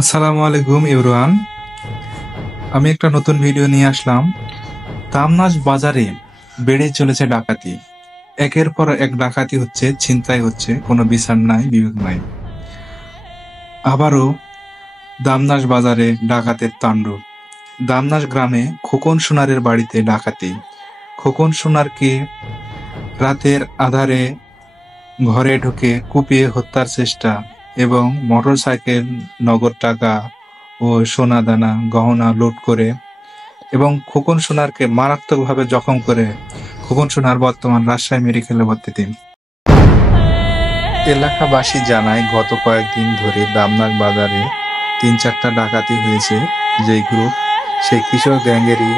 আসসালামু আলাইকুম এভরিওয়ান। আমি একটা নতুন ভিডিও নিয়ে আসলাম। তামনাজ বাজারে বেড়ে চলেছে ডাকাতি। একের পর এক ডাকাতি হচ্ছে, ছিনতাই হচ্ছে, কোনো বিচার নাই, বিবেক নাই। আবারও দামনাজ বাজারে ডাকাতের তাণ্ডব। দামনাজ গ্রামে খোকন সোনারের বাড়িতে ডাকাতি। খোকন সোনারকে রাতের আধারে ঘরে ঢুকে কুপিয়ে হত্যার চেষ্টা এবং মোটরসাইকেল, নগদ টাকা ও সোনা দানা গহনা লুট করে এবং খোকন সোনারকে মারাত্মকভাবে জখম করে খোকন সোনার বর্তমান রাজশাহী মেডিকেলে ভর্তিতে। এলাকাবাসী জানায় গত কয়েকদিন ধরে দামনাজ বাজারে ৩-৪টা ডাকাতি হয়েছে। যেই গ্রুপ সেই কিশোর গ্যাংয়েরই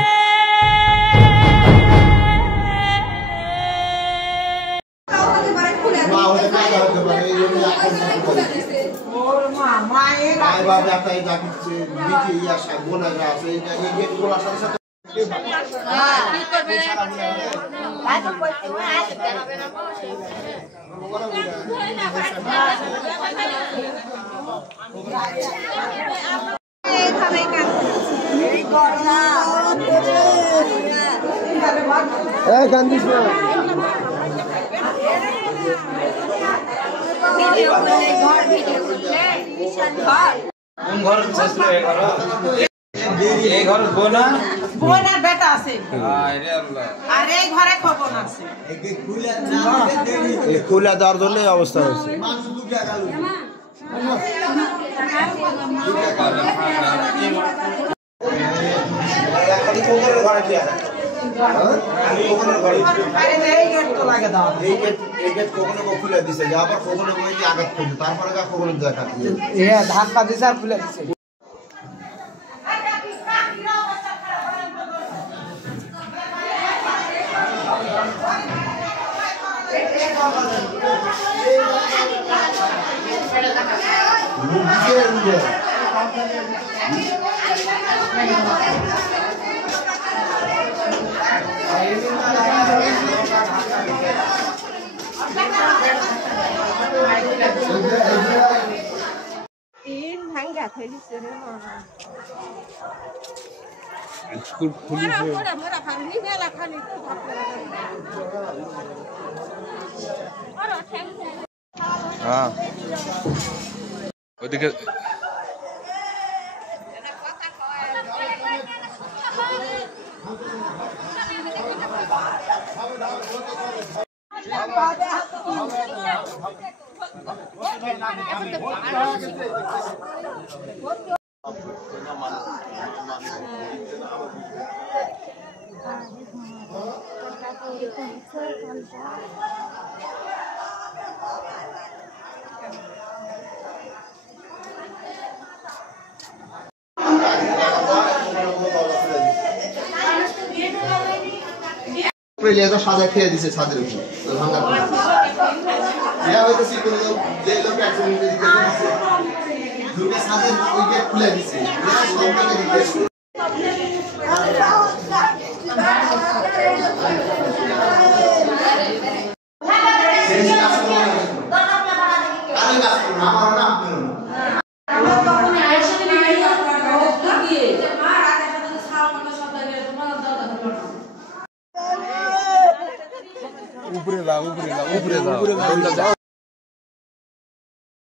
বেটা আছে আর এই ঘরে খবর আছে খুলে দেওয়ার জন্য অবস্থা হয়েছে। খুলে দিছে আবার কখনো আঘাত করছে, তারপরে কখনো ধাক্কা দিছে আর খুলে দিছে। ওদিকে সাজা খেয়ে দিছে ছাদের উপর খুলে দিছে। উপরে যাও